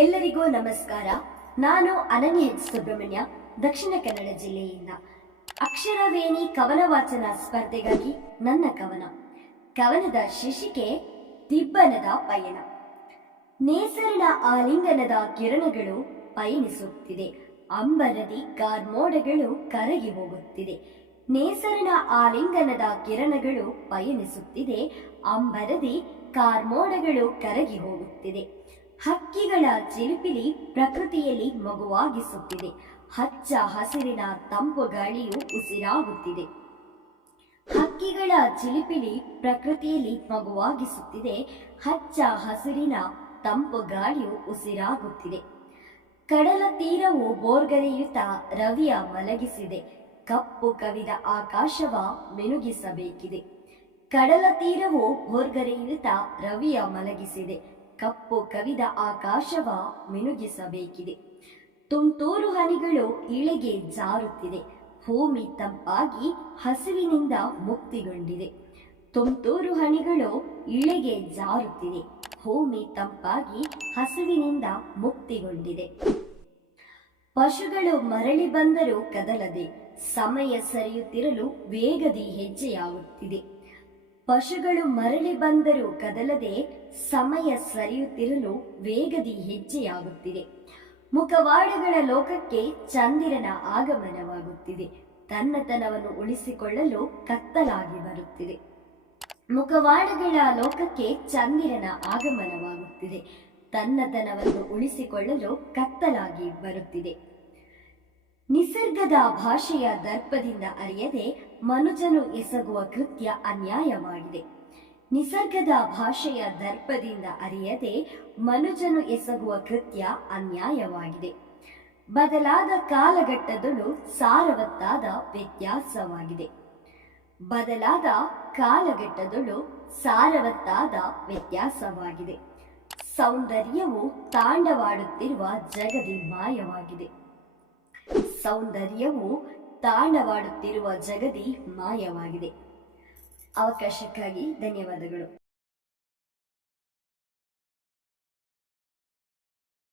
ಎಲ್ಲರಿಗೂ ನಮಸ್ಕಾರ. ನಾನು ಅನನ್ಯ ಎಚ್ ಸುಬ್ರಹ್ಮಣ್ಯ, ದಕ್ಷಿಣ ಕನ್ನಡ ಜಿಲ್ಲೆಯಿಂದ. ಅಕ್ಷರವೇಣಿ ಕವನ ವಾಚನ ಸ್ಪರ್ಧೆಗಾಗಿ ನನ್ನ ಕವನದ ಶೀರ್ಷಿಕೆ ದಿಬ್ಬನದ ಪಯಣ. ನೇಸರನ ಆಲಿಂಗನದ ಕಿರಣಗಳು ಪಯಣಿಸುತ್ತಿದೆ, ಅಂಬರದಿ ಕಾರ್ಮೋಡಗಳು ಕರಗಿ ಹೋಗುತ್ತಿದೆ. ನೇಸರನ ಆಲಿಂಗನದ ಕಿರಣಗಳು ಪಯಣಿಸುತ್ತಿದೆ, ಅಂಬರದಿ ಕಾರ್ಮೋಡಗಳು ಕರಗಿ ಹೋಗುತ್ತಿದೆ. ಹಕ್ಕಿಗಳ ಚಿಲಿಪಿಲಿ ಪ್ರಕೃತಿಯಲ್ಲಿ ಮಗುವಾಗಿಸುತ್ತಿದೆ, ಹಚ್ಚ ಹಸಿರಿನ ತಂಪು ಗಾಳಿಯು ಉಸಿರಾಗುತ್ತಿದೆ. ಹಕ್ಕಿಗಳ ಚಿಲಿಪಿಲಿ ಪ್ರಕೃತಿಯಲ್ಲಿ ಮಗುವಾಗಿಸುತ್ತಿದೆ, ಹಚ್ಚ ಹಸಿರಿನ ತಂಪು ಗಾಳಿಯು ಉಸಿರಾಗುತ್ತಿದೆ. ಕಡಲ ತೀರವು ಬೋರ್ಗರೆಯುತ್ತ ರವಿಯ ಮಲಗಿಸಿದೆ, ಕಪ್ಪು ಕವಿದ ಆಕಾಶವ ಮಿನುಗಿಸಬೇಕಿದೆ. ಕಡಲ ತೀರವು ಬೋರ್ಗರೆಯುತ್ತ ರವಿಯ ಮಲಗಿಸಿದೆ, ಕಪ್ಪು ಕವಿದ ಆಕಾಶವ ಮಿನುಗಿಸಬೇಕಿದೆ. ತುಂತೂರು ಹನಿಗಳು ಇಳೆಗೆ ಜಾರುತ್ತಿದೆ, ಭೂಮಿ ತಂಪಾಗಿ ಹಸಿವಿನಿಂದ ಮುಕ್ತಿಗೊಂಡಿದೆ. ತುಂತೂರು ಹನಿಗಳು ಇಳೆಗೆ ಜಾರುತ್ತಿದೆ, ಭೂಮಿ ತಂಪಾಗಿ ಹಸಿವಿನಿಂದ ಮುಕ್ತಿಗೊಂಡಿದೆ. ಪಶುಗಳು ಮರಳಿ ಬಂದರೂ ಕದಲದೆ, ಸಮಯ ಸರಿಯುತ್ತಿರಲು ವೇಗದಿ ಹೆಜ್ಜೆಯಾಗುತ್ತಿದೆ. ಪಶುಗಳು ಮರಳಿ ಬಂದರೂ ಕದಲದೆ, ಸಮಯ ಸರಿಯುತ್ತಿರಲು ವೇಗದಿ ಹೆಜ್ಜೆಯಾಗುತ್ತಿದೆ. ಮುಖವಾಡಗಳ ಲೋಕಕ್ಕೆ ಚಂದಿರನ ಆಗಮನವಾಗುತ್ತಿದೆ, ತನ್ನತನವನ್ನು ಉಳಿಸಿಕೊಳ್ಳಲು ಕತ್ತಲಾಗಿ ಬರುತ್ತಿದೆ. ಮುಖವಾಡಗಳ ಲೋಕಕ್ಕೆ ಚಂದಿರನ ಆಗಮನವಾಗುತ್ತಿದೆ, ತನ್ನತನವನ್ನು ಉಳಿಸಿಕೊಳ್ಳಲು ಕತ್ತಲಾಗಿ ಬರುತ್ತಿದೆ. ನಿಸರ್ಗದ ಭಾಷೆಯ ದರ್ಪದಿಂದ ಅರಿಯದೆ ಮನುಜನು ಎಸಗುವ ಕೃತ್ಯ ಅನ್ಯಾಯವಾಗಿದೆ. ನಿಸರ್ಗದ ಭಾಷೆಯ ದರ್ಪದಿಂದ ಅರಿಯದೆ ಮನುಜನು ಎಸಗುವ ಕೃತ್ಯ ಅನ್ಯಾಯವಾಗಿದೆ. ಬದಲಾದ ಕಾಲಘಟ್ಟದಳು ಸಾರವತ್ತಾದ ವ್ಯತ್ಯಾಸವಾಗಿದೆ. ಬದಲಾದ ಕಾಲಘಟ್ಟದಳು ಸಾರವತ್ತಾದ ವ್ಯತ್ಯಾಸವಾಗಿದೆ. ಸೌಂದರ್ಯವು ತಾಂಡವಾಡುತ್ತಿರುವ ಜಗದಿ ಮಾಯವಾಗಿದೆ. ಸೌಂದರ್ಯವು ತಾಂಡವಾಡುತ್ತಿರುವ ಜಗದಿ ಮಾಯವಾಗಿದೆ. ಅವಕಾಶಕ್ಕಾಗಿ ಧನ್ಯವಾದಗಳು.